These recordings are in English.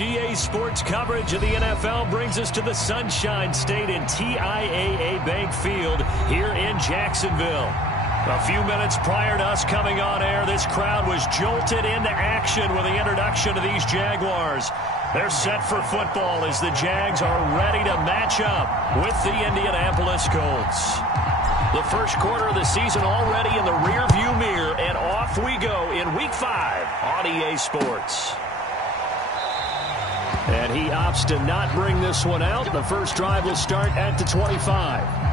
EA Sports coverage of the NFL brings us to the Sunshine State in TIAA Bank Field here in Jacksonville. A few minutes prior to us coming on air, this crowd was jolted into action with the introduction of these Jaguars. They're set for football as the Jags are ready to match up with the Indianapolis Colts. The first quarter of the season already in the rearview mirror, and off we go in Week 5 on EA Sports. And he opts to not bring this one out. The first drive will start at the 25.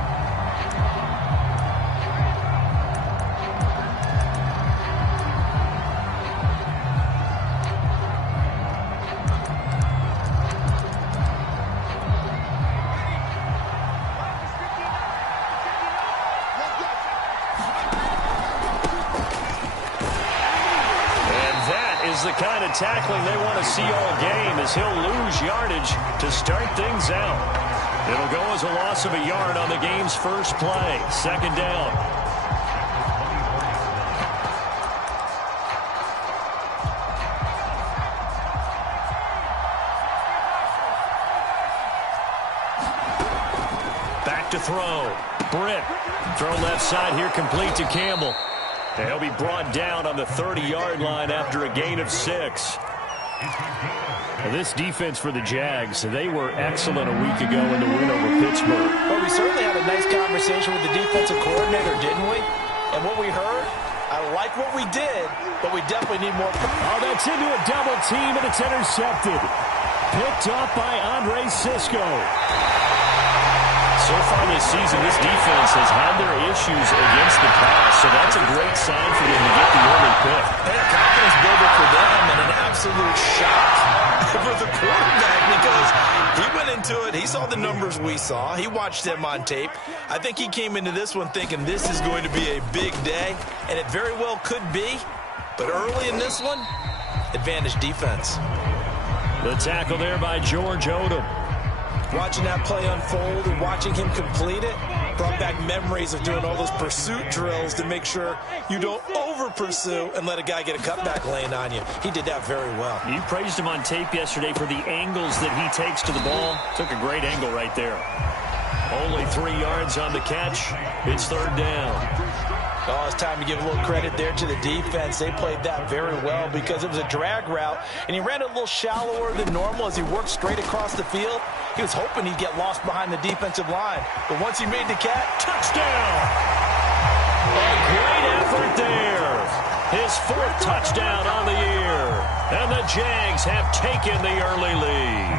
The kind of tackling they want to see all game as he'll lose yardage to start things out. It'll go as a loss of a yard on the game's first play. Second down. Back to throw. Britt. Throw left side here, complete to Campbell. And he'll be brought down on the 30-yard line after a gain of 6. Now this defense for the Jags, they were excellent a week ago in the win over Pittsburgh. Well, we certainly had a nice conversation with the defensive coordinator, didn't we? And what we heard, I like what we did, but we definitely need more. Oh, that's into a double team, and it's intercepted. Picked up by Andre Cisco. So far this season, this defense has had their issues against the pass, so that's a great sign for them to get the early pick. And a confidence builder for them and an absolute shock for the quarterback because he went into it. He saw the numbers we saw. He watched them on tape. I think he came into this one thinking this is going to be a big day, and it very well could be. But early in this one, advantage defense. The tackle there by George Odom. Watching that play unfold and watching him complete it brought back memories of doing all those pursuit drills to make sure you don't over-pursue and let a guy get a cutback lane on you. He did that very well. You praised him on tape yesterday for the angles that he takes to the ball. Took a great angle right there. Only 3 yards on the catch. It's third down. Oh, it's time to give a little credit there to the defense. They played that very well because it was a drag route, and he ran it a little shallower than normal as he worked straight across the field. He was hoping he'd get lost behind the defensive line. But once he made the catch, touchdown! A great effort there. His 4th touchdown on the year. And the Jags have taken the early lead.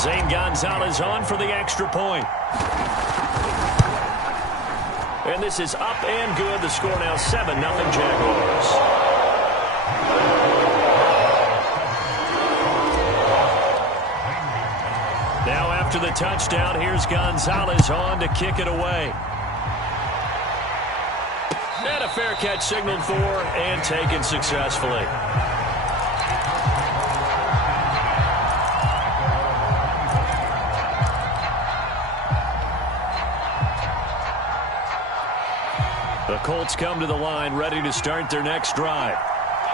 Zane Gonzalez on for the extra point. And this is up and good. The score now 7-0 Jaguars. Now after the touchdown, here's Gonzalez on to kick it away. And a fair catch signaled for and taken successfully. The Colts come to the line ready to start their next drive.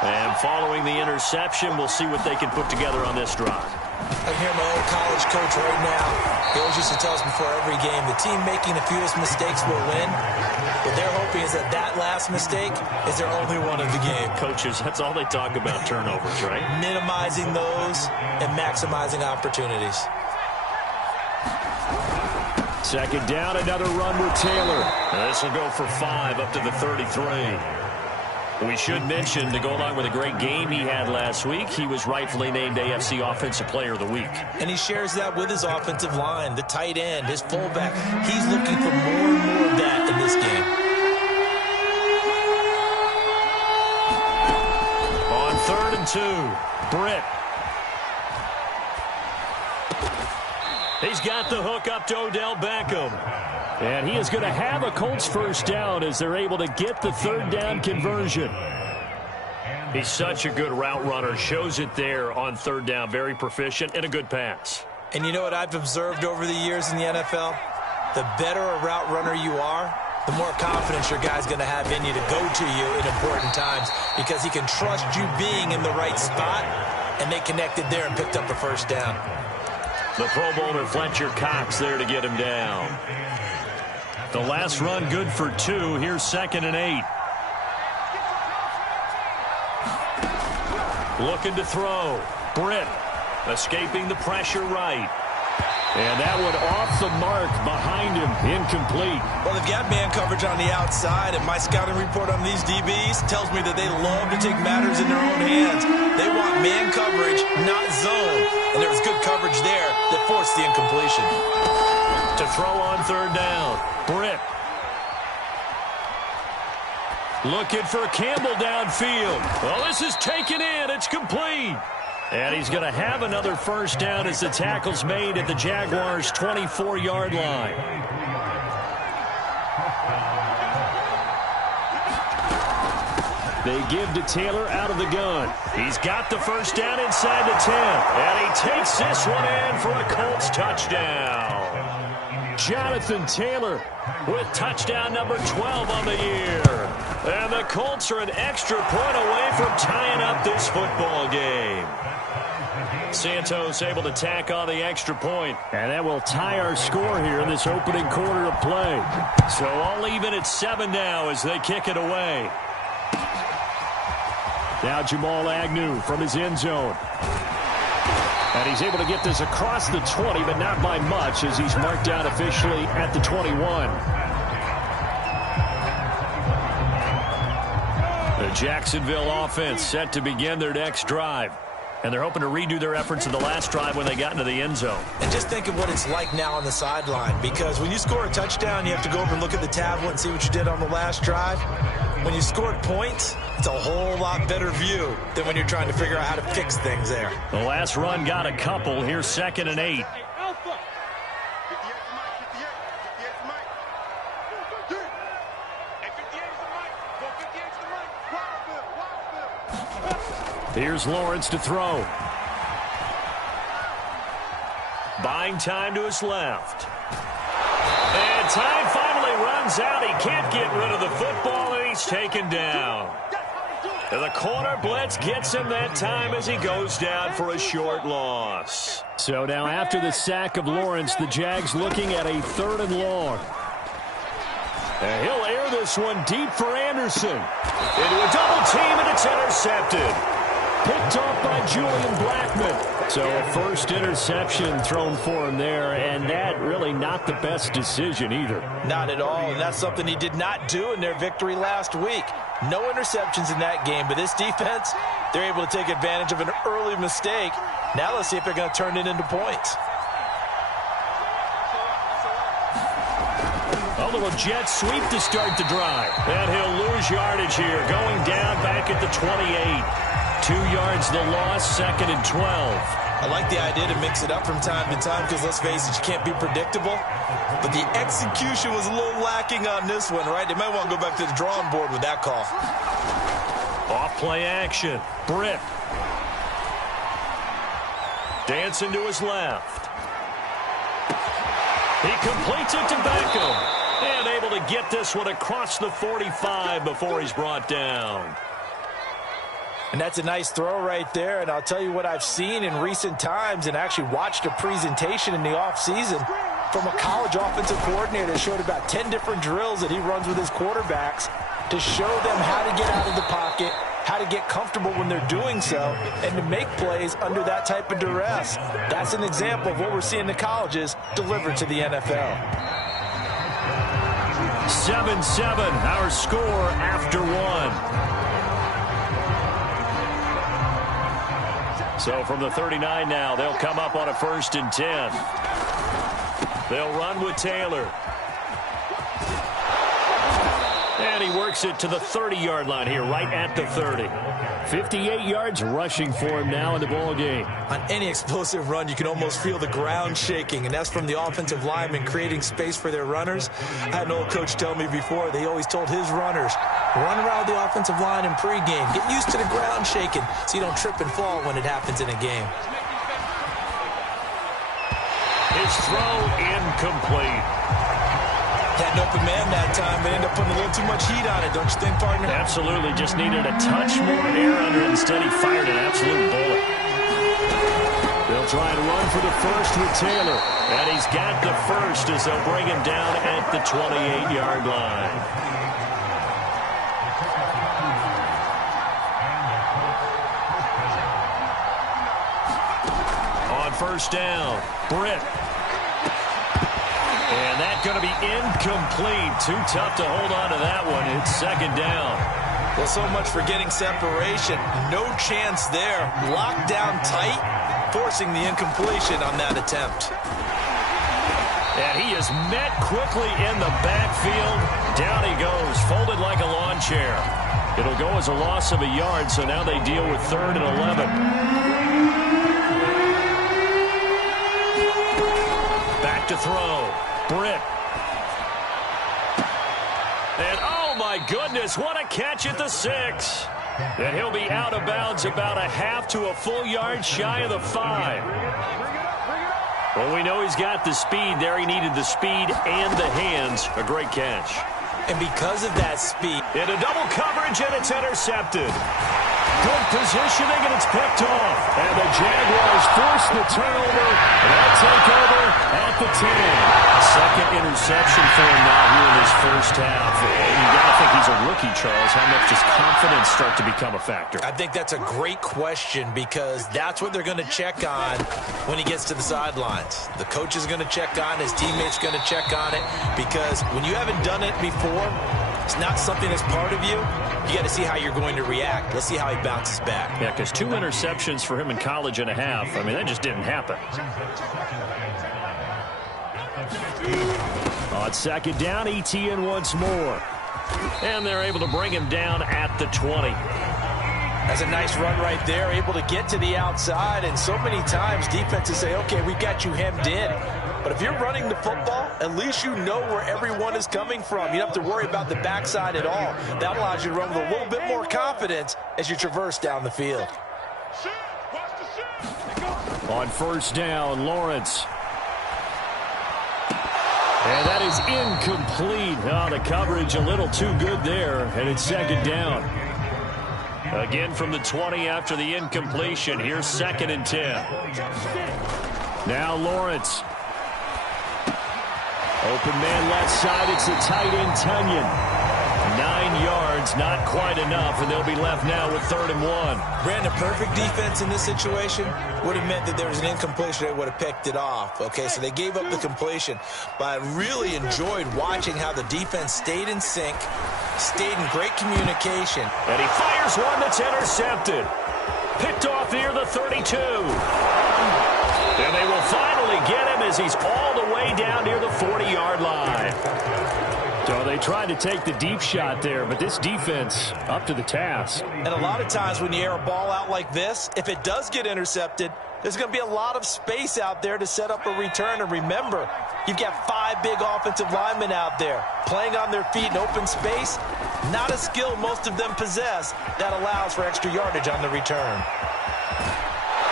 And following the interception, we'll see what they can put together on this drive. I hear my old college coach right now. He always used to tell us before every game, the team making the fewest mistakes will win. What they're hoping is that that last mistake is their only one of the game. Coaches, that's all they talk about, turnovers, right? Minimizing those and maximizing opportunities. Second down, another run with Taylor. This will go for 5 up to the 33. We should mention, to go along with a great game he had last week, he was rightfully named AFC Offensive Player of the Week. And he shares that with his offensive line, the tight end, his fullback. He's looking for more and more of that in this game. On 3rd and 2, Britt. He's got the hook up to Odell Beckham. And he is going to have a Colts first down as they're able to get the 3rd down conversion. He's such a good route runner. Shows it there on 3rd down. Very proficient and a good pass. And you know what I've observed over the years in the NFL? The better a route runner you are, the more confidence your guy's going to have in you to go to you in important times because he can trust you being in the right spot and they connected there and picked up the first down. The Pro Bowler Fletcher Cox there to get him down. The last run good for 2. Here's 2nd and 8. Looking to throw. Britt escaping the pressure right. And that one off the mark behind him. Incomplete. Well, they've got man coverage on the outside, and my scouting report on these DBs tells me that they love to take matters in their own hands. They want man coverage, not zone. And there was good coverage there that forced the incompletion. To throw on 3rd down. Britt. Looking for Campbell downfield. Well, this is taken in. It's complete. And he's going to have another first down as the tackle's made at the Jaguars' 24-yard line. They give to Taylor out of the gun. He's got the first down inside the 10. And he takes this one in for a Colts touchdown. Jonathan Taylor with touchdown number 12 on the year. And the Colts are an extra point away from tying up this football game. Santos able to tack on the extra point. And that will tie our score here in this opening quarter of play. So all even at 7 now as they kick it away. Now Jamal Agnew from his end zone. And he's able to get this across the 20, but not by much as he's marked out officially at the 21. The Jacksonville offense set to begin their next drive. And they're hoping to redo their efforts in the last drive when they got into the end zone. And just think of what it's like now on the sideline, because when you score a touchdown, you have to go over and look at the tablet and see what you did on the last drive. When you scored points, it's a whole lot better view than when you're trying to figure out how to fix things there. The last run got a couple. Here's 2nd and 8. Here's Lawrence to throw. Buying time to his left. And time finally runs out. He can't get rid of the football, and he's taken down. And the corner blitz gets him that time as he goes down for a short loss. So now after the sack of Lawrence, the Jags looking at a 3rd and long. And he'll air this one deep for Anderson. Into a double team, and it's intercepted. Picked off by Julian Blackmon. So a first interception thrown for him there, and that really not the best decision either. Not at all, and that's something he did not do in their victory last week. No interceptions in that game, but this defense, they're able to take advantage of an early mistake. Now let's see if they're going to turn it into points. A little jet sweep to start the drive. And he'll lose yardage here, going down back at the 28. 2 yards the loss, 2nd and 12. I like the idea to mix it up from time to time because, let's face it, you can't be predictable. But the execution was a little lacking on this one, right? They might want to go back to the drawing board with that call. Off play action. Britt. Dancing to his left. He completes it to Beckham. And able to get this one across the 45 before he's brought down. And that's a nice throw right there. And I'll tell you what I've seen in recent times and actually watched a presentation in the offseason from a college offensive coordinator that showed about 10 different drills that he runs with his quarterbacks to show them how to get out of the pocket, how to get comfortable when they're doing so, and to make plays under that type of duress. That's an example of what we're seeing the colleges deliver to the NFL. 7-7, our score after 1. So from the 39 now, they'll come up on a 1st and 10. They'll run with Taylor. And he works it to the 30-yard line here, right at the 30. 58 yards rushing for him now in the ball game. On any explosive run, you can almost feel the ground shaking, and that's from the offensive linemen creating space for their runners. I had an old coach tell me before, they always told his runners, run around the offensive line in pregame. Get used to the ground shaking so you don't trip and fall when it happens in a game. His throw incomplete. Had an open man that time, but ended up putting a little too much heat on it, don't you think, partner? Absolutely. Just needed a touch more air under it. Instead, he fired an absolute bullet. They'll try and run for the first with Taylor. And he's got the first as they'll bring him down at the 28-yard line. On first down, Britt. And that's going to be incomplete. Too tough to hold on to that one. It's second down. Well, so much for getting separation. No chance there. Locked down tight, forcing the incompletion on that attempt. And he is met quickly in the backfield. Down he goes, folded like a lawn chair. It'll go as a loss of a yard, so now they deal with 3rd and 11. Back to throw. Britt. And oh my goodness, what a catch at the 6. And he'll be out of bounds about a half to a full yard shy of the 5. Well, we know he's got the speed there. He needed the speed and the hands. A great catch. And because of that speed. Into double coverage, and it's intercepted. Good positioning, and it's picked off. And the Jaguars force the turnover. And they'll take over at the 10. Second interception for him now here in his first half. And you got to think he's a rookie, Charles. How much does confidence start to become a factor? I think that's a great question because that's what they're going to check on when he gets to the sidelines. The coach is going to check on, his teammates going to check on it, because when you haven't done it before, it's not something that's part of you. You got to see how you're going to react. Let's see how he bounces back. Yeah, because 2 interceptions for him in college and a half. I mean, that just didn't happen. On second down, Etienne once more. And they're able to bring him down at the 20. That's a nice run right there, able to get to the outside. And so many times defenses say, okay, we've got you hemmed in. But if you're running the football, at least you know where everyone is coming from. You don't have to worry about the backside at all. That allows you to run with a little bit more confidence as you traverse down the field. On first down, Lawrence. And that is incomplete. Oh, the coverage a little too good there, and it's second down. Again from the 20 after the incompletion. Here's 2nd and 10. Now Lawrence. Open man left side. It's the tight end, Tunyon. 9 yards, not quite enough, and they'll be left now with 3rd and 1. Brandon, perfect defense in this situation would have meant that there was an incompletion. They would have picked it off. Okay, so they gave up the completion. But I really enjoyed watching how the defense stayed in sync, stayed in great communication. And he fires one that's intercepted. Picked off near the 32. And they will finally get him as he's all the way down near the 40-yard line. So they tried to take the deep shot there, but this defense up to the task. And a lot of times when you air a ball out like this, if it does get intercepted, there's going to be a lot of space out there to set up a return. And remember, you've got 5 big offensive linemen out there playing on their feet in open space. Not a skill most of them possess that allows for extra yardage on the return.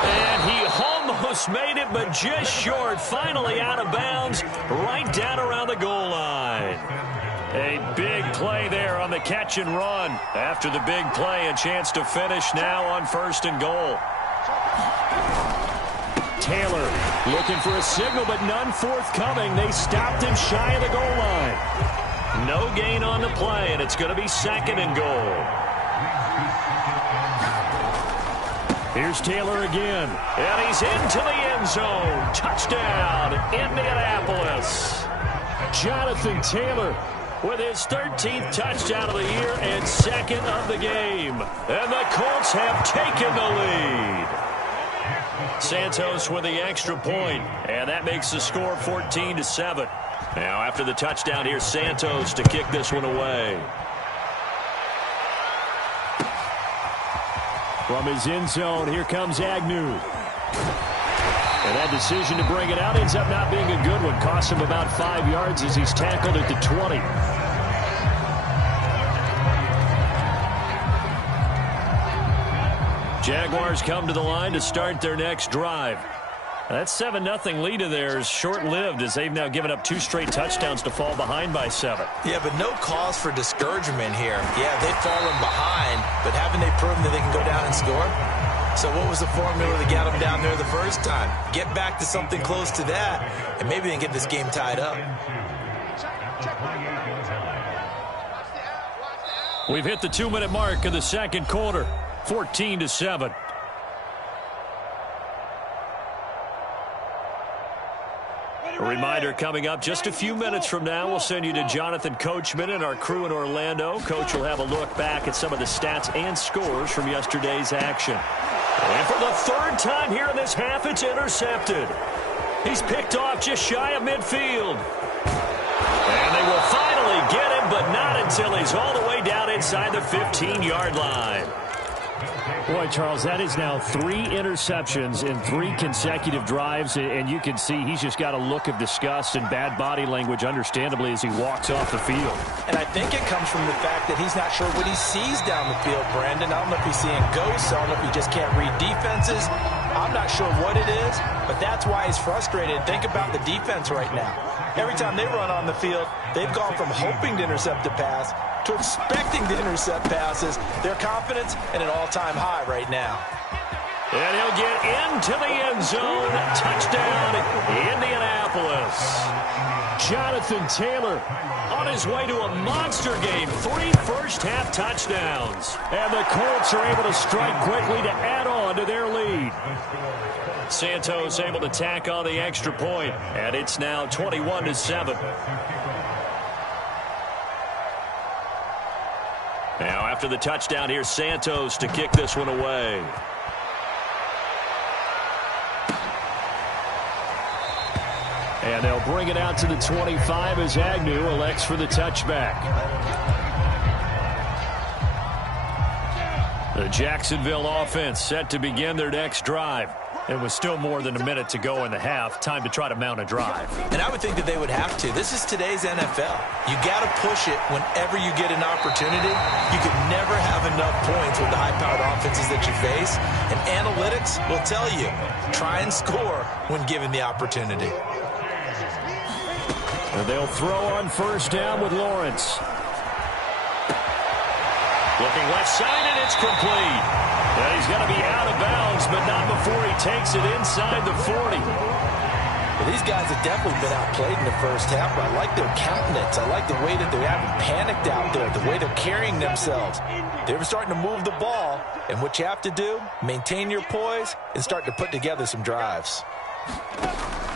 And he almost made it, but just short. Finally out of bounds, right down around the goal line. A big play there on the catch and run. After the big play, a chance to finish now on 1st and goal. Taylor looking for a signal, but none forthcoming. They stopped him shy of the goal line. No gain on the play, and it's going to be 2nd and goal. Here's Taylor again. And he's into the end zone. Touchdown, Indianapolis. Jonathan Taylor with his 13th touchdown of the year and 2nd of the game. And the Colts have taken the lead. Santos with the extra point, and that makes the score 14-7. Now after the touchdown, here's Santos to kick this one away. From his end zone, here comes Agnew. And that decision to bring it out ends up not being a good one. Costs him about 5 yards as he's tackled at the 20. Jaguars come to the line to start their next drive. That 7-0 lead of theirs short-lived as they've now given up 2 straight touchdowns to fall behind by 7. Yeah, but no cause for discouragement here. Yeah, they've fallen behind, but haven't they proven that they can go down and score? So what was the formula to get them down there the first time? Get back to something close to that, and maybe then get this game tied up. We've hit the 2-minute mark of the second quarter, 14-7. A reminder coming up just a few minutes from now, we'll send you to Jonathan Coachman and our crew in Orlando. Coach will have a look back at some of the stats and scores from yesterday's action. And for the third time here in this half, it's intercepted. He's picked off just shy of midfield. And they will finally get him, but not until he's all the way down inside the 15-yard line. Boy, Charles, that is now 3 interceptions in 3 consecutive drives, and you can see he's just got a look of disgust and bad body language, understandably, as he walks off the field. And I think it comes from the fact that he's not sure what he sees down the field, Brandon. I don't know if he's seeing ghosts. I don't know if he just can't read defenses. I'm not sure what it is, but that's why he's frustrated. Think about the defense right now. Every time they run on the field, they've gone from hoping to intercept a pass to expecting to intercept passes. Their confidence at an all-time high right now. And he'll get into the end zone. Touchdown, Indianapolis. Jonathan Taylor on his way to a monster game. 3 first-half touchdowns. And the Colts are able to strike quickly to add on to their lead. Santos able to tack on the extra point, and it's now 21-7. Now, after the touchdown, here's Santos to kick this one away. And they'll bring it out to the 25 as Agnew elects for the touchback. The Jacksonville offense set to begin their next drive. It was still more than a minute to go in the half. Time to try to mount a drive. And I would think that they would have to. This is today's NFL. You got to push it whenever you get an opportunity. You could never have enough points with the high-powered offenses that you face. And analytics will tell you, try and score when given the opportunity. And they'll throw on first down with Lawrence. Looking left side, and it's complete. And he's going to be out of bounds, but not before he takes it inside the 40. Well, these guys have definitely been outplayed in the first half, but I like their countenance. I like the way that they haven't panicked out there, the way they're carrying themselves. They're starting to move the ball, and what you have to do, maintain your poise and start to put together some drives.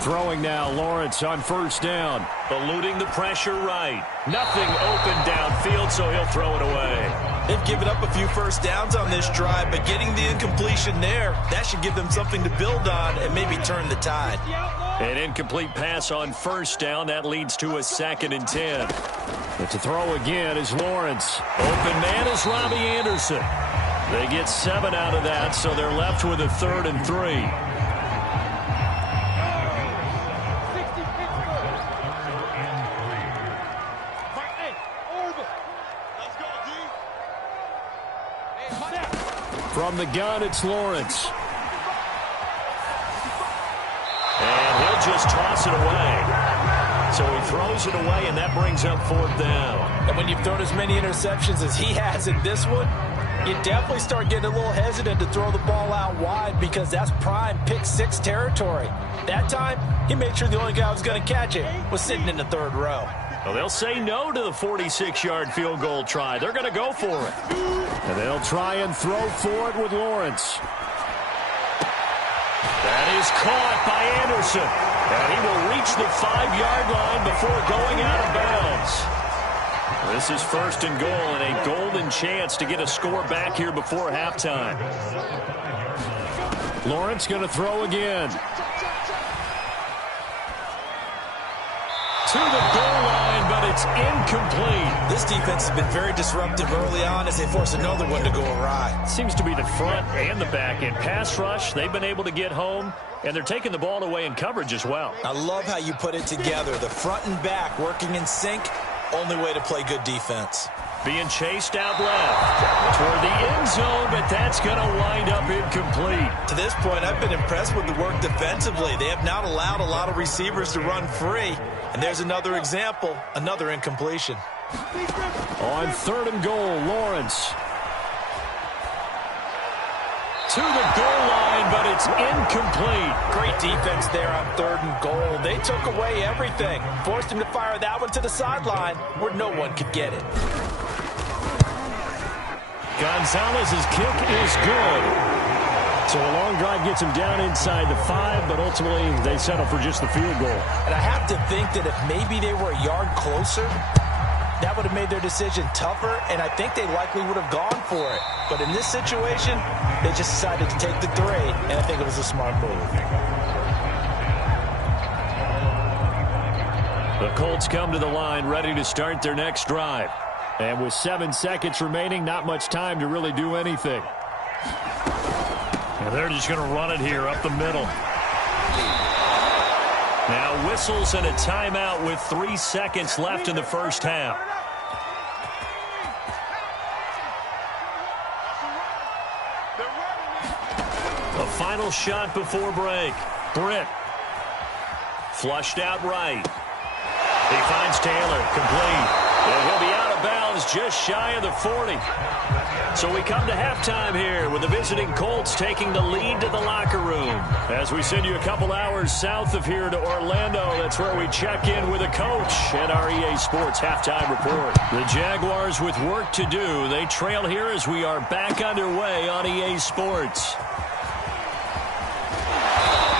Throwing now, Lawrence on first down. Eluding the pressure right. Nothing open downfield, so he'll throw it away. They've given up a few first downs on this drive, but getting the incompletion there, that should give them something to build on and maybe turn the tide. An incomplete pass on first down. That leads to a 2nd and 10. But to throw again is Lawrence. Open man is Robbie Anderson. They get 7 out of that, so they're left with a 3rd and 3. From the gun, it's Lawrence. And he'll just toss it away. So he throws it away, and that brings up 4th down. And when you've thrown as many interceptions as he has in this one, you definitely start getting a little hesitant to throw the ball out wide because that's prime pick-6 territory. That time, he made sure the only guy who was going to catch it was sitting in the 3rd row. Well, they'll say no to the 46-yard field goal try. They're going to go for it. And they'll try and throw for it with Lawrence. That is caught by Anderson. And he will reach the 5-yard line before going out of bounds. This is 1st and goal and a golden chance to get a score back here before halftime. Lawrence going to throw again. To the goal line, but it's incomplete. This defense has been very disruptive early on as they force another one to go awry. Seems to be the front and the back end. Pass rush, they've been able to get home, and they're taking the ball away in coverage as well. I love how you put it together. The front and back working in sync, only way to play good defense. Being chased out left toward the end zone, but that's going to wind up incomplete. To this point, I've been impressed with the work defensively. They have not allowed a lot of receivers to run free. And there's another example, another incompletion. On 3rd and goal, Lawrence. To to the goal line, but it's incomplete. Great defense there on 3rd and goal. They took away everything. Forced him to fire that one to the sideline where no one could get it. Gonzalez's kick is good. So a long drive gets him down inside the 5, but ultimately they settle for just the field goal. And I have to think that if maybe they were a yard closer, that would have made their decision tougher, and I think they likely would have gone for it. But in this situation, they just decided to take the 3, and I think it was a smart move. The Colts come to the line ready to start their next drive. And with 7 seconds remaining, not much time to really do anything. And they're just going to run it here up the middle. Now whistles and a timeout with 3 seconds left in the first half. The final shot before break. Britt. Flushed out right. He finds Taylor. Complete. And he'll be out of bounds just shy of the 40. So we come to halftime here with the visiting Colts taking the lead to the locker room. As we send you a couple hours south of here to Orlando, that's where we check in with a coach at our EA Sports Halftime Report. The Jaguars with work to do. They trail here as we are back underway on EA Sports.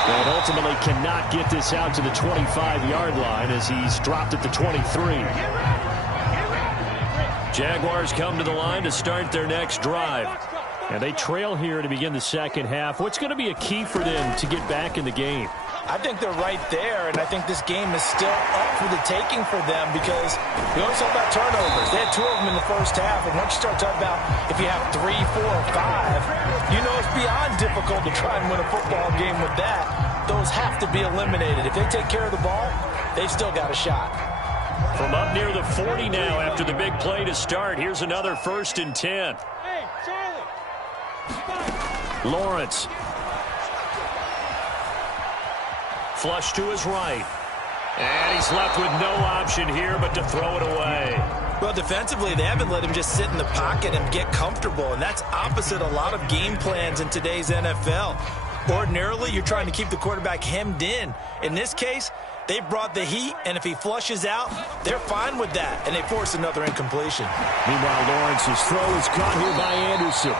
And ultimately cannot get this out to the 25-yard line as he's dropped at the 23. Jaguars come to the line to start their next drive. And they trail here to begin the second half. What's going to be a key for them to get back in the game? I think they're right there, and I think this game is still up for the taking for them because we always talk about turnovers. They had 2 of them in the first half, and once you start talking about if you have 3, 4, or 5, you know it's beyond difficult to try and win a football game with that. Those have to be eliminated. If they take care of the ball, they've still got a shot. From up near the 40 now after the big play to start, here's another 1st and 10. Hey, Charlie. Lawrence. Flush to his right. And he's left with no option here but to throw it away. Well, defensively, they haven't let him just sit in the pocket and get comfortable, and that's opposite a lot of game plans in today's NFL. Ordinarily, you're trying to keep the quarterback hemmed in. In this case, they brought the heat, and if he flushes out, they're fine with that, and they force another incompletion. Meanwhile, Lawrence's throw is caught here by Anderson.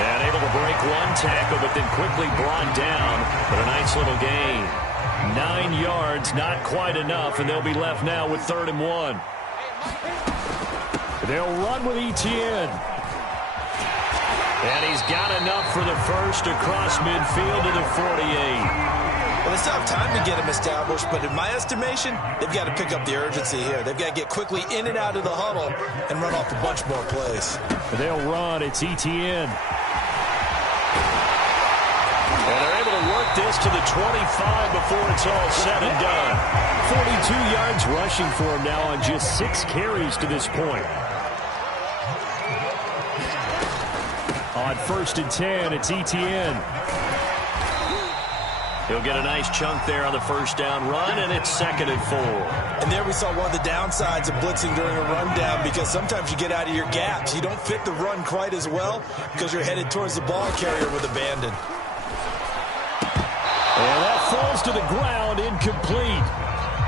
And able to break one tackle, but then quickly brought down. But a nice little gain. 9 yards, not quite enough, and they'll be left now with 3rd and 1. They'll run with Etienne. And he's got enough for the first across midfield to the 48. Well, they still have time to get him established, but in my estimation, they've got to pick up the urgency here. They've got to get quickly in and out of the huddle and run off a bunch more plays. They'll run. It's Etienne. And they're able to work this to the 25 before it's all said and done. 42 yards rushing for him now on just 6 carries to this point. On 1st and 10, it's Etienne. He'll get a nice chunk there on the first down run, and it's 2nd and 4. And there we saw one of the downsides of blitzing during a rundown because sometimes you get out of your gaps. You don't fit the run quite as well because you're headed towards the ball carrier with abandon. And that falls to the ground, incomplete.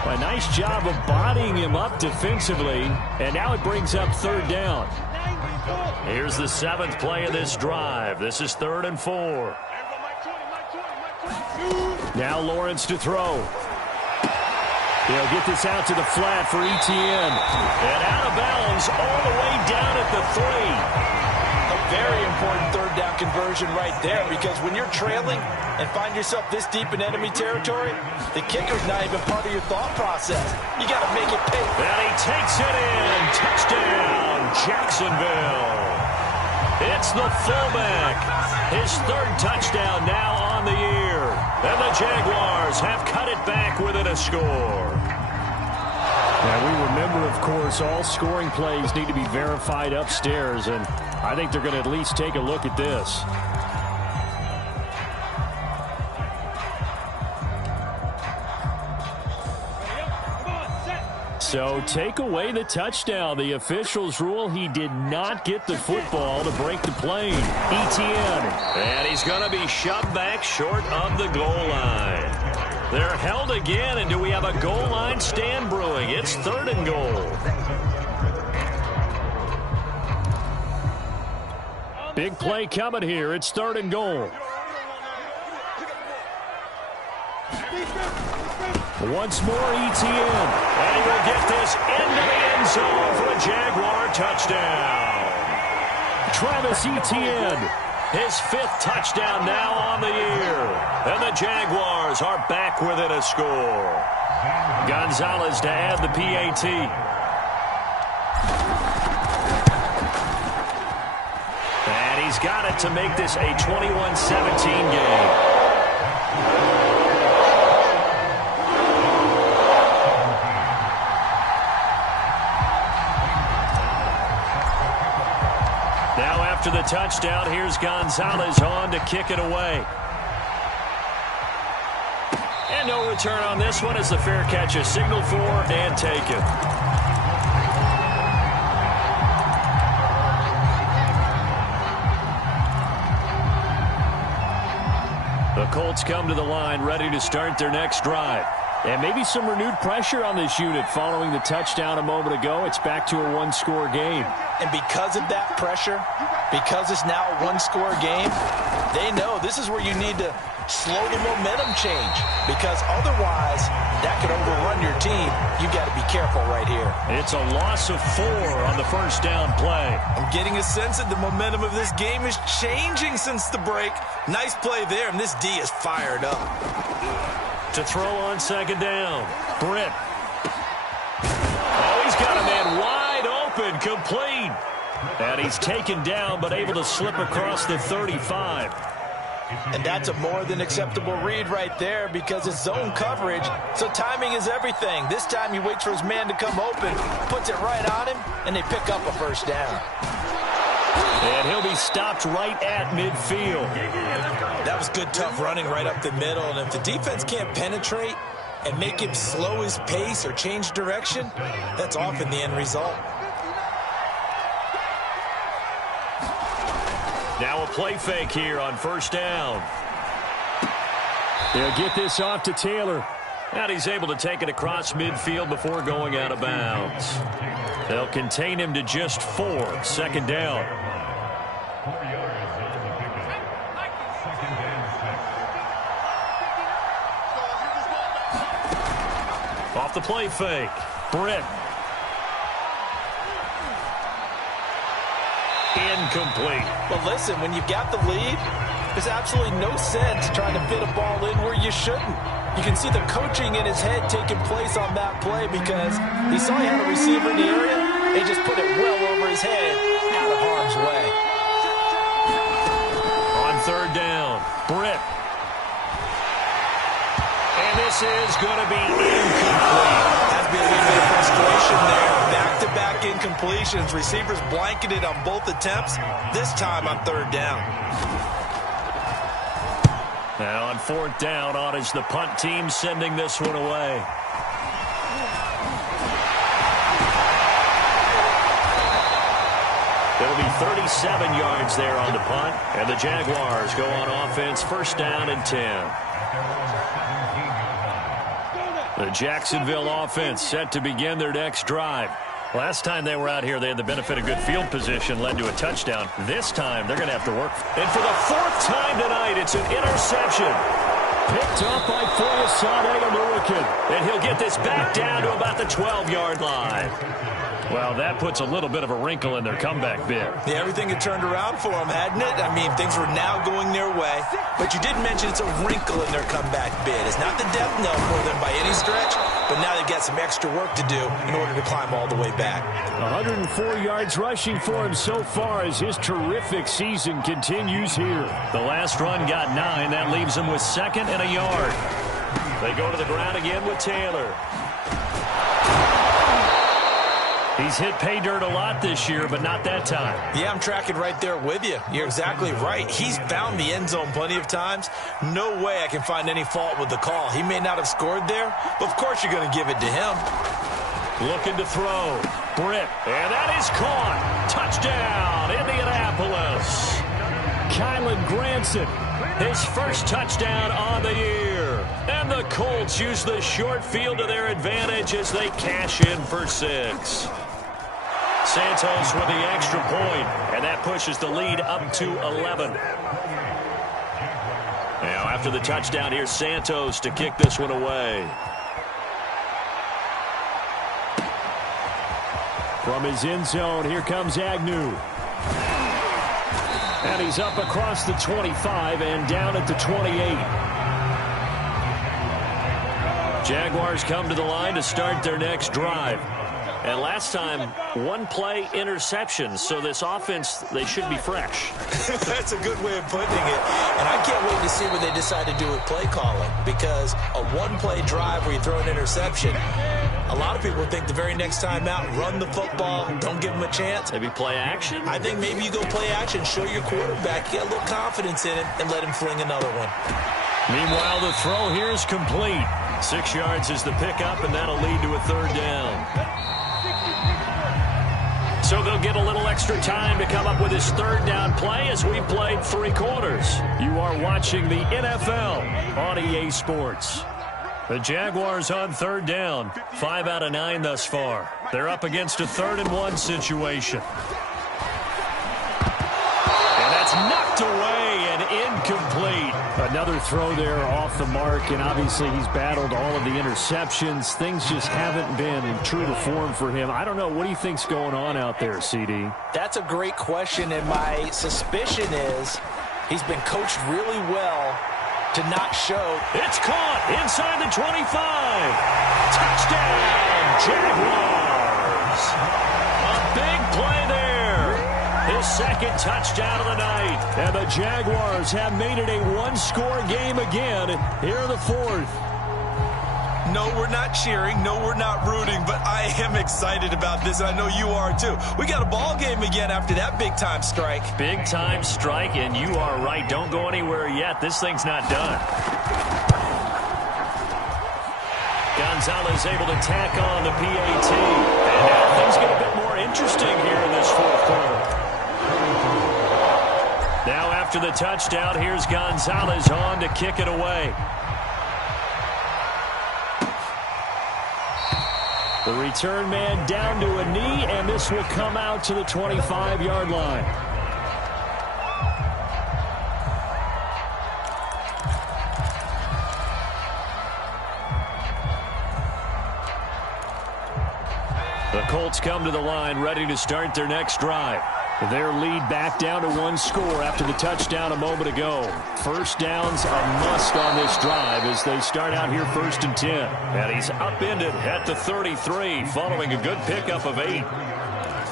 A nice job of bodying him up defensively, and now it brings up 3rd down. Here's the 7th play of this drive. This is 3rd and 4. Now Lawrence to throw. He'll get this out to the flat for Etienne. And out of bounds all the way down at the 3. A very important 3rd down conversion right there because when you're trailing and find yourself this deep in enemy territory, the kicker's not even part of your thought process. You got to make it pay. And he takes it in. Touchdown, Jacksonville. It's the fullback. His 3rd touchdown now on the year. And the Jaguars have cut it back within a score. Now, we remember, of course, all scoring plays need to be verified upstairs, and I think they're going to at least take a look at this. So take away the touchdown. The officials rule he did not get the football to break the plane. Etienne. And he's going to be shoved back short of the goal line. They're held again, and do we have a goal line stand brewing? It's 3rd and goal. Big play coming here. It's 3rd and goal. Once more, Etienne. And he will get this into the end zone for a Jaguar touchdown. Travis Etienne. His 5th touchdown now on the year. And the Jaguars are back within a score. Gonzalez to add the PAT. And he's got it to make this a 21-17 game. After the touchdown, here's Gonzalez on to kick it away. And no return on this one as the fair catch is signaled for and taken. The Colts come to the line ready to start their next drive. And maybe some renewed pressure on this unit following the touchdown a moment ago. It's back to a 1-score game. And because of that pressure, because it's now a 1-score game, they know this is where you need to slow the momentum change, because otherwise that could overrun your team. You've got to be careful right here. It's a loss of 4 on the first down play. I'm getting a sense that the momentum of this game is changing since the break. Nice play there, and this D is fired up. To throw on 2nd down, Britt. Oh, he's got a man wide open, complete. And he's taken down, but able to slip across the 35. And that's a more than acceptable read right there, because it's zone coverage, so timing is everything. This time he waits for his man to come open, puts it right on him, and they pick up a first down. And he'll be stopped right at midfield. That was good, tough running right up the middle, and if the defense can't penetrate and make him slow his pace or change direction, that's often the end result. Now a play fake here on 1st down. They'll get this off to Taylor. And he's able to take it across midfield before going out of bounds. They'll contain him to just 4. 2nd down. Off the play fake, Britt. Incomplete. But listen, when you've got the lead, there's absolutely no sense trying to fit a ball in where you shouldn't. You can see the coaching in his head taking place on that play, because he saw he had a receiver in the area. They just put it well over his head, out of harm's way. On 3rd down, Britt. And this is going to be incomplete. Has been a little bit of frustration there. Back-to-back incompletions. Receivers blanketed on both attempts. This time on 3rd down. Now on 4th down, on is the punt team sending this one away. It'll be 37 yards there on the punt. And the Jaguars go on offense, 1st down and 10. The Jacksonville offense set to begin their next drive. Last time they were out here, they had the benefit of good field position, led to a touchdown. This time, they're going to have to work. And for the 4th time tonight, it's an interception. Picked up by Foyesade Oluwakin. And he'll get this back down to about the 12-yard line. Well, that puts a little bit of a wrinkle in their comeback bid. Yeah, everything had turned around for them, hadn't it? I mean, things were now going their way. But you did mention it's a wrinkle in their comeback bid. It's not the death knell for them by any stretch, but now they've got some extra work to do in order to climb all the way back. 104 yards rushing for him so far as his terrific season continues here. The last run got 9. That leaves him with 2nd and a yard. They go to the ground again with Taylor. He's hit pay dirt a lot this year, but not that time. Yeah, I'm tracking right there with you. You're exactly right. He's found the end zone plenty of times. No way I can find any fault with the call. He may not have scored there, but of course you're going to give it to him. Looking to throw. Britt. And that is caught. Touchdown, Indianapolis. Kylen Granson, his first touchdown on the year. And the Colts use the short field to their advantage as they cash in for 6. Santos with the extra point, and that pushes the lead up to 11. Now after the touchdown, here's Santos to kick this one away. From his end zone, here comes Agnew. And he's up across the 25 and down at the 28. Jaguars come to the line to start their next drive. And last time, one-play interception. So this offense, they should be fresh. That's a good way of putting it. And I can't wait to see what they decide to do with play calling. Because a one-play drive where you throw an interception, a lot of people think the very next time out, run the football, don't give them a chance. Maybe play action? I think maybe you go play action, show your quarterback, get a little confidence in it, and let him fling another one. Meanwhile, the throw here is complete. 6 yards is the pickup, and that'll lead to a 3rd down. So they'll get a little extra time to come up with his 3rd down play as we played 3 quarters. You are watching the NFL on EA Sports. The Jaguars on 3rd down. 5 out of 9 thus far. They're up against a 3rd and 1 situation. And that's knocked away and incomplete. Another throw there off the mark, and obviously he's battled all of the interceptions. Things just haven't been true to form for him. I don't know. What do you think's going on out there, CD? That's a great question, and my suspicion is he's been coached really well to not show. It's caught inside the 25. Touchdown, Jaguars. A big play there. His 2nd touchdown of the night. And the Jaguars have made it a 1-score game again here in the 4th. No, we're not cheering. No, we're not rooting. But I am excited about this, and I know you are too. We got a ball game again after that big-time strike. Big-time strike, and you are right. Don't go anywhere yet. This thing's not done. Gonzalez able to tack on the PAT. And now things get a bit more interesting here in this 4th quarter. Now after the touchdown, here's Gonzalez on to kick it away. The return man down to a knee, and this will come out to the 25-yard line. The Colts come to the line, ready to start their next drive. Their lead back down to 1 score after the touchdown a moment ago. 1st down's a must on this drive as they start out here 1st and 10. And he's upended at the 33 following a good pickup of 8.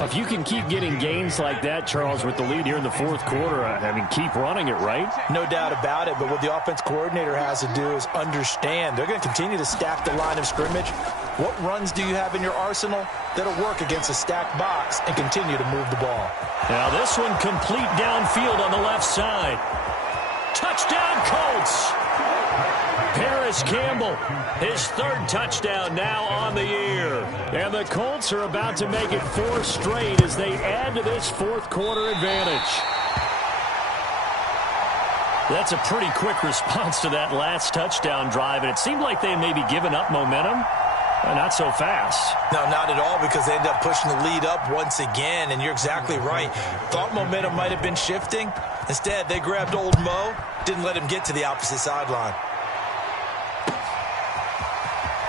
If you can keep getting gains like that, Charles, with the lead here in the 4th quarter, I mean, keep running it, right? No doubt about it, but what the offense coordinator has to do is understand they're going to continue to stack the line of scrimmage. What runs do you have in your arsenal that'll work against a stacked box and continue to move the ball? Now this one complete downfield on the left side. Touchdown, Colts! Paris Campbell, his 3rd touchdown now on the year. And the Colts are about to make it 4 straight as they add to this 4th quarter advantage. That's a pretty quick response to that last touchdown drive, and it seemed like they had maybe given up momentum. Not so fast. No, not at all, because they end up pushing the lead up once again, and you're exactly right. Thought momentum might have been shifting. Instead, they grabbed old Mo, didn't let him get to the opposite sideline.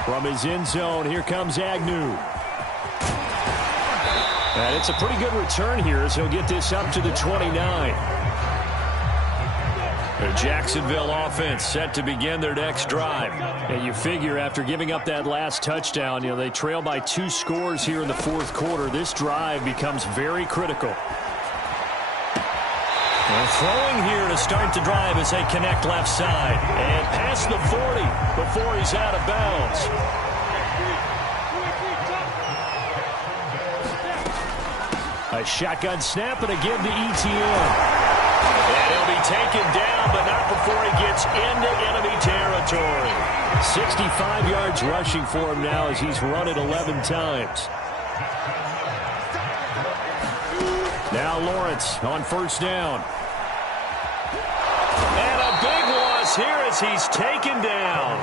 From his end zone, here comes Agnew. And it's a pretty good return here as he'll get this up to the 29. The Jacksonville offense set to begin their next drive. And you figure after giving up that last touchdown, they trail by 2 scores here in the 4th quarter. This drive becomes very critical. And throwing here to start the drive as they connect left side. And past the 40 before he's out of bounds. A shotgun snap and a give to ETN. And he'll be taken down, but not before he gets into enemy territory. 65 yards rushing for him now as he's run it 11 times. Now Lawrence on first down. And a big loss here as he's taken down.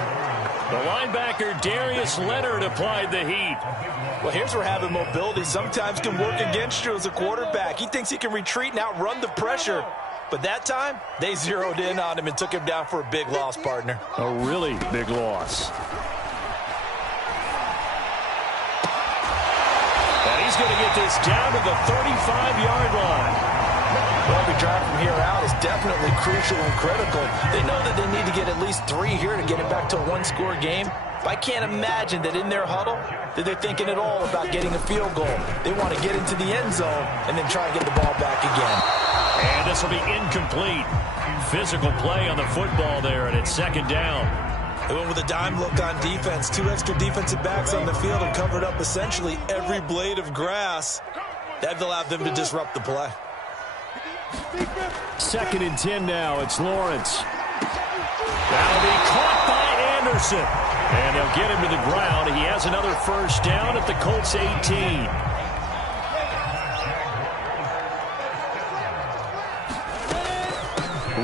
The linebacker Darius Leonard applied the heat. Well, here's where having mobility sometimes can work against you as a quarterback. He thinks he can retreat and outrun the pressure. But that time, they zeroed in on him and took him down for a big loss, partner. A really big loss. And he's going to get this down to the 35-yard line. Well, every drive from here out is definitely crucial and critical. They know that they need to get at least 3 here to get it back to a one-score game. But I can't imagine that in their huddle that they're thinking at all about getting a field goal. They want to get into the end zone and then try and get the ball back again. And this will be incomplete. Physical play on the football there, and it's second down. They went with a dime look on defense. 2 extra defensive backs on the field and covered up essentially every blade of grass. That allowed them to disrupt the play. Second and 10 now. It's Lawrence. That'll be caught by Anderson. And they'll get him to the ground. He has another first down at the Colts 18.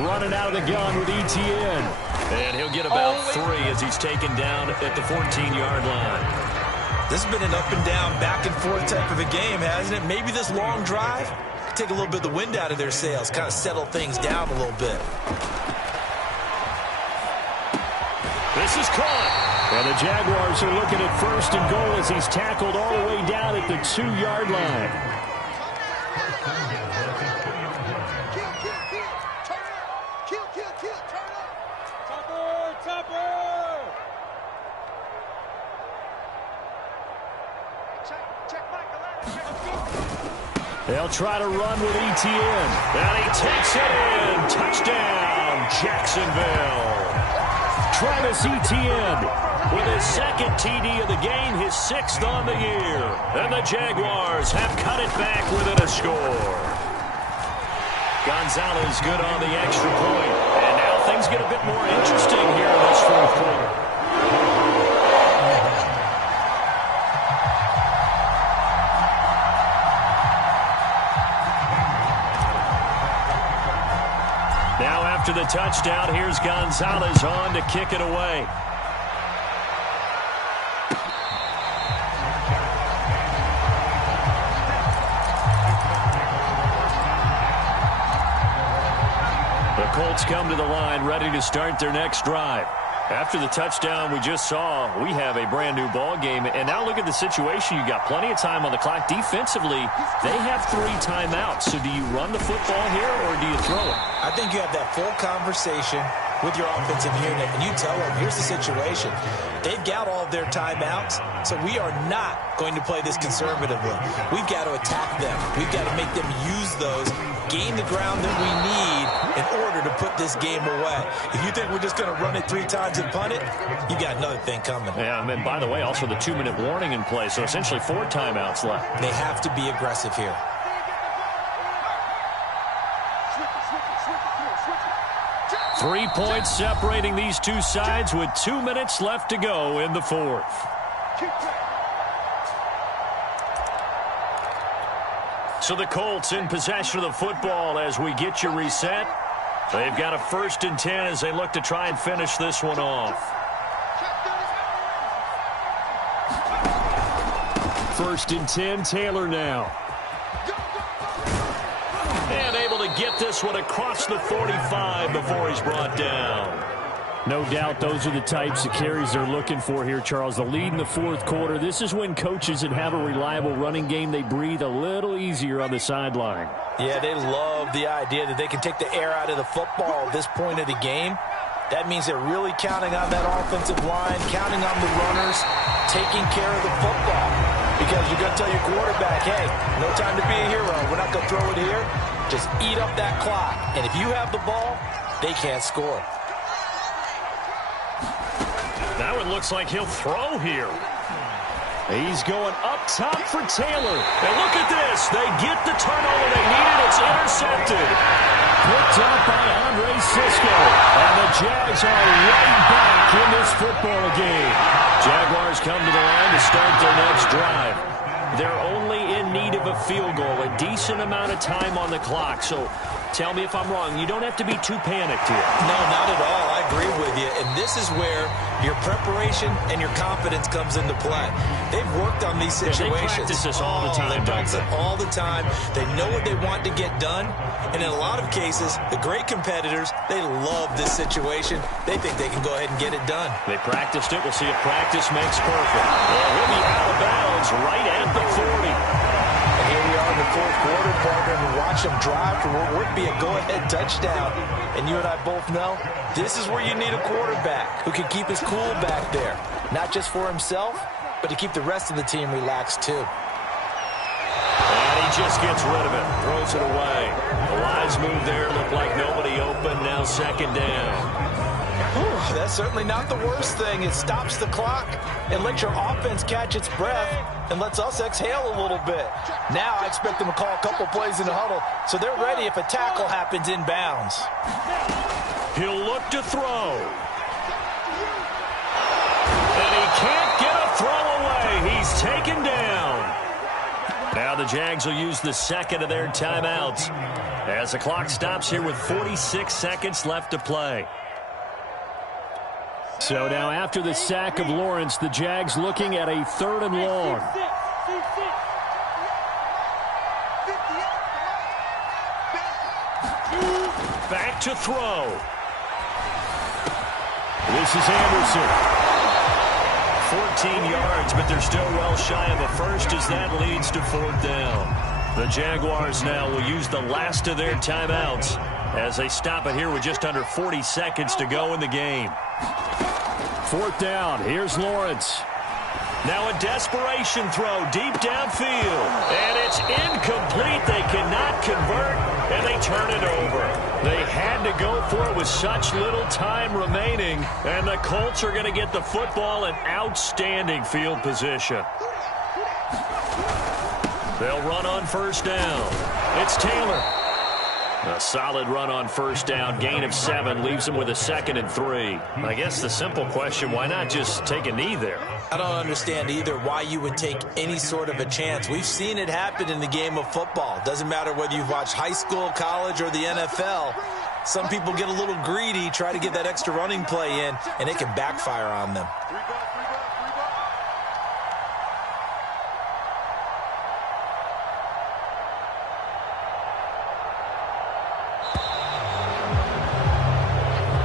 Running out of the gun with Etienne. And he'll get about 3 as he's taken down at the 14-yard line. This has been an up-and-down, back-and-forth type of a game, hasn't it? Maybe this long drive could take a little bit of the wind out of their sails, kind of settle things down a little bit. This is caught. And the Jaguars are looking at first and goal as he's tackled all the way down at the 2-yard line. They'll try to run with Etienne. And he takes it in. Touchdown, Jacksonville. Travis Etienne with his second TD of the game, his 6th on the year. And the Jaguars have cut it back within a score. Gonzalez good on the extra point. And now things get a bit more interesting here in this fourth quarter. Now after the touchdown, here's Gonzalez on to kick it away. The Colts come to the line ready to start their next drive. After the touchdown we just saw, we have a brand new ball game. And now look at the situation. You got plenty of time on the clock. Defensively, they have 3 timeouts. So do you run the football here or do you throw it? I think you have that full conversation with your offensive unit, and you tell them, here's the situation. They've got all of their timeouts, so we are not going to play this conservatively. We've got to attack them. We've got to make them use those, gain the ground that we need in order to put this game away. If you think we're just going to run it 3 times and punt it, you got another thing coming. Yeah, and by the way, also the 2-minute warning in play, so essentially 4 timeouts left. They have to be aggressive here. Three points separating these two sides with 2 minutes left to go in the fourth. So the Colts in possession of the football as we get you reset. They've got a 1st and 10 as they look to try and finish this one off. 1st and 10, Taylor now. And able to get this one across the 45 before he's brought down. No doubt those are the types of carries they're looking for here, Charles. The lead in the fourth quarter. This is when coaches that have a reliable running game, they breathe a little easier on the sideline. Yeah, they love the idea that they can take the air out of the football at this point of the game. That means they're really counting on that offensive line, counting on the runners, taking care of the football. Because you're going to tell your quarterback, hey, no time to be a hero. We're not going to throw it here. Just eat up that clock. And if you have the ball, they can't score. Now it looks like he'll throw here. He's going up top for Taylor. And look at this. They get the turnover they needed. It's intercepted. picked up by Andre Cisco. And the Jags are right back in this football game. Jaguars come to the line to start their next drive. They're only in need of a field goal, a decent amount of time on the clock. So tell me if I'm wrong. You don't have to be too panicked here. No, not at all. I agree with you. And this is where your preparation and your confidence comes into play. They've worked on these situations. Yeah, they practice this all the time. They practice it all the time. They know what they want to get done. And in a lot of cases, the great competitors, they love this situation. They think they can go ahead and get it done. They practiced it. We'll see if practice makes perfect. Well, he'll be out of bounds right at the 40. And here we are in the fourth quarter, partner, and watch them drive for what would be a go-ahead touchdown. And you and I both know this is where you need a quarterback who can keep his cool back there, not just for himself, but to keep the rest of the team relaxed too. And he just gets rid of it, throws it away. The wise move there, looked like nobody open, now second down. Whew, that's certainly not the worst thing. It stops the clock and lets your offense catch its breath and lets us exhale a little bit. Now I expect them to call a couple plays in the huddle so they're ready if a tackle happens inbounds. He'll look to throw. And he can't get a throw away. He's taken down. Now the Jags will use the second of their timeouts as the clock stops here with 46 seconds left to play. So now after the sack of Lawrence, the Jags looking at a 3rd and long. Back to throw. This is Anderson. 14 yards, but they're still well shy of a first as that leads to 4th down. The Jaguars now will use the last of their timeouts as they stop it here with just under 40 seconds to go in the game. 4th down. Here's Lawrence. Now a desperation throw deep downfield. And it's incomplete. They cannot convert, and they turn it over. They had to go for it with such little time remaining, and the Colts are going to get the football in outstanding field position. They'll run on 1st down. It's Taylor. A solid run on 1st down. Gain of 7 leaves them with a 2nd and 3. I guess the simple question, why not just take a knee there? I don't understand either why you would take any sort of a chance. We've seen it happen in the game of football. Doesn't matter whether you've watched high school, college, or the NFL. Some people get a little greedy, try to get that extra running play in, and it can backfire on them.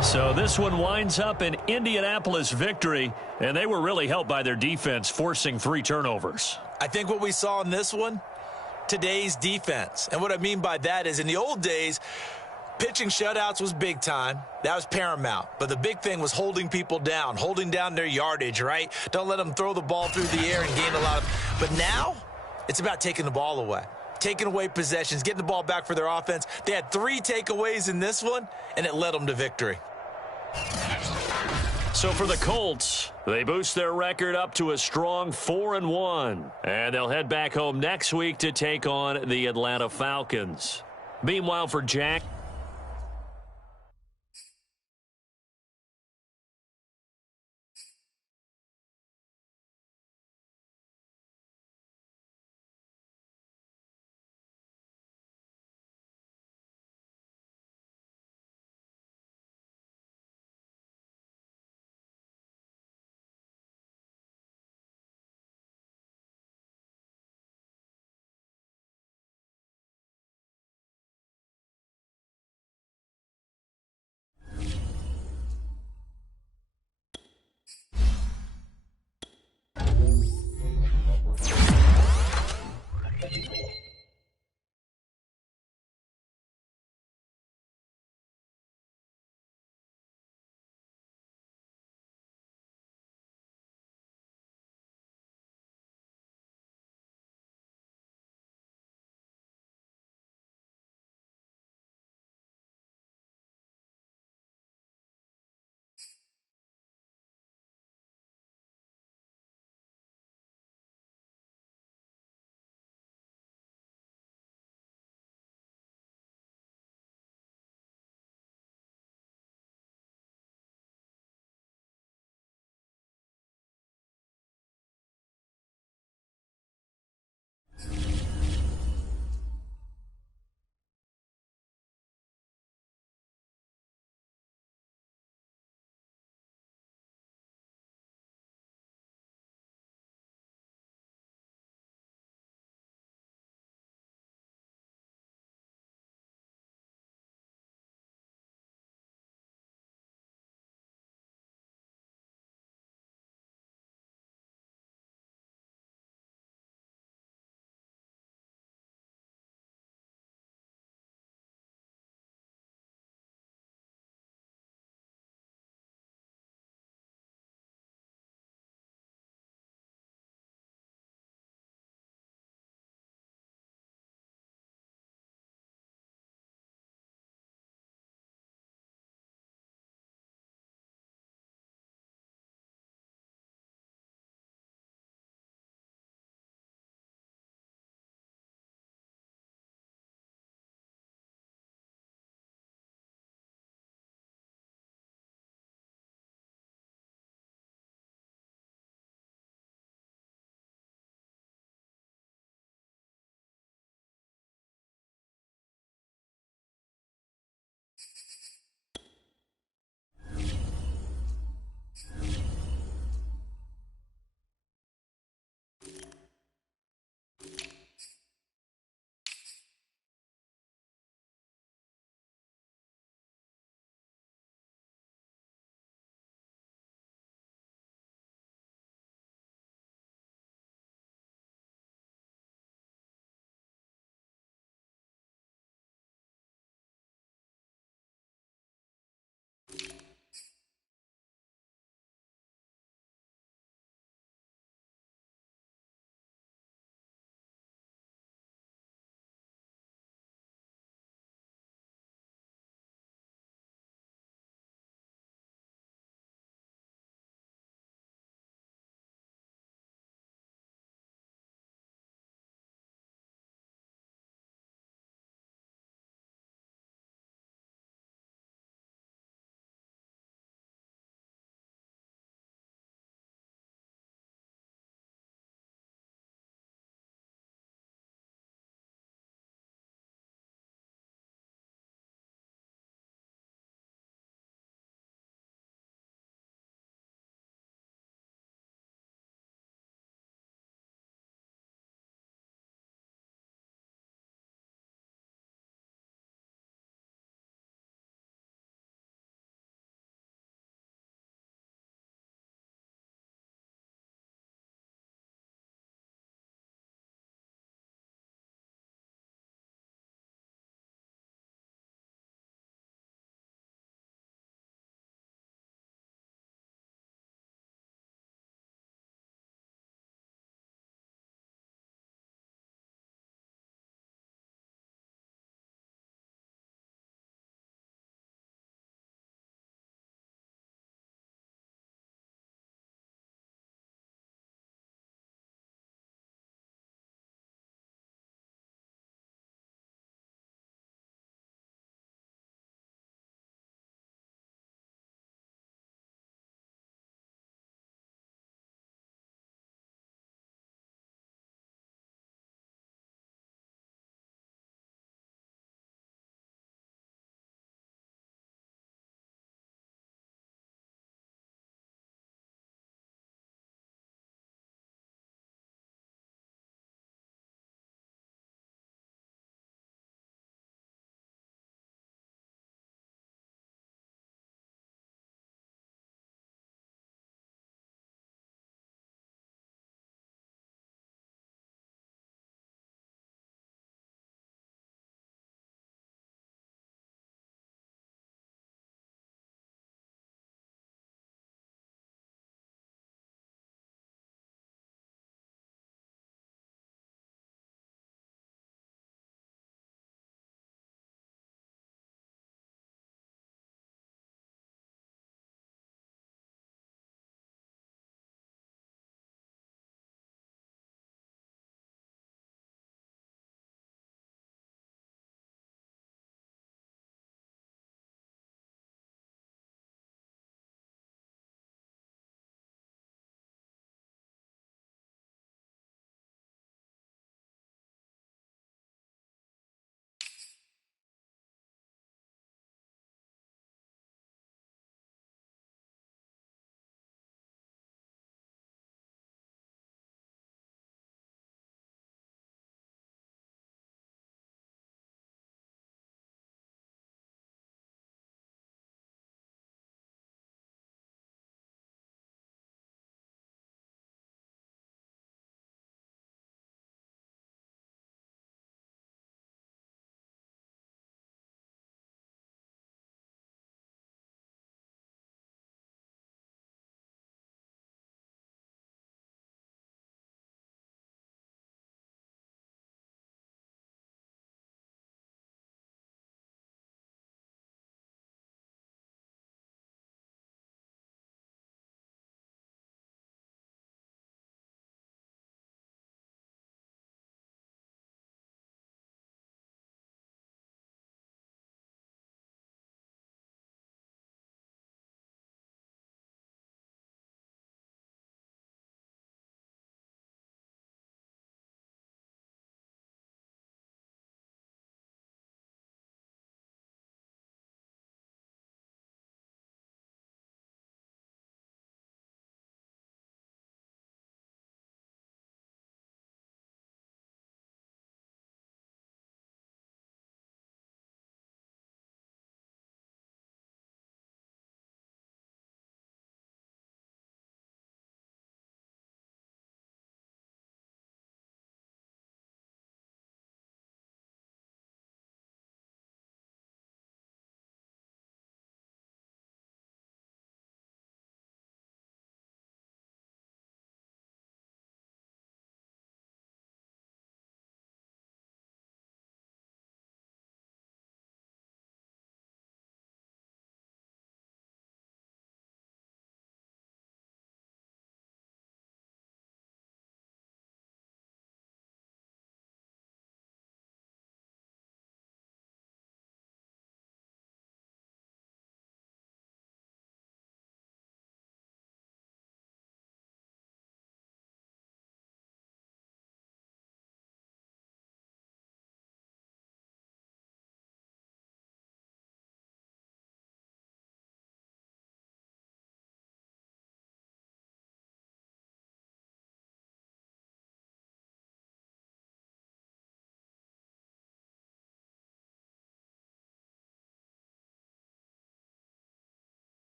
So this one winds up an Indianapolis victory, and they were really helped by their defense, forcing 3 turnovers. I think what we saw in this one, today's defense. And what I mean by that is in the old days, pitching shutouts was big time. That was paramount. But the big thing was holding people down, holding down their yardage, right? Don't let them throw the ball through the air and gain a lot of. But now it's about taking the ball away. Taking away possessions, getting the ball back for their offense. They had 3 takeaways in this one, and it led them to victory. So for the Colts, they boost their record up to a strong 4-1. And they'll head back home next week to take on the Atlanta Falcons. Meanwhile for Jack,